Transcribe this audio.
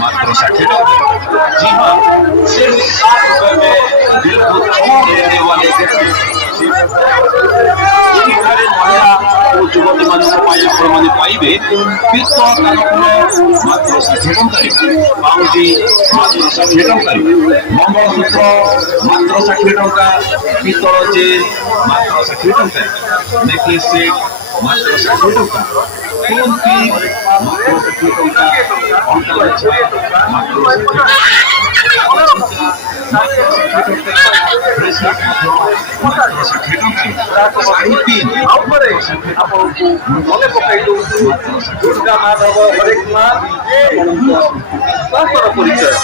मात्र 60 जी हाँ, सिर्फ 60 रुपए में दिल को छू लेने वाले महिला और युवती मान पाइबे पित्तल कानफुल मात्र 60 टंका, पाउंजी मात्र 60 टंका, मंगलसूत्र मात्र 60 टंका, पित्तल चेन मात्र 60 टंका, नेकलेस सेट मात्र 60 टंका, फोन की मात्र 60 टंका, अंतर मात्र 60 टंका, মনে পকাইলু দুর্গা মাধব হরেক মা পরিচয়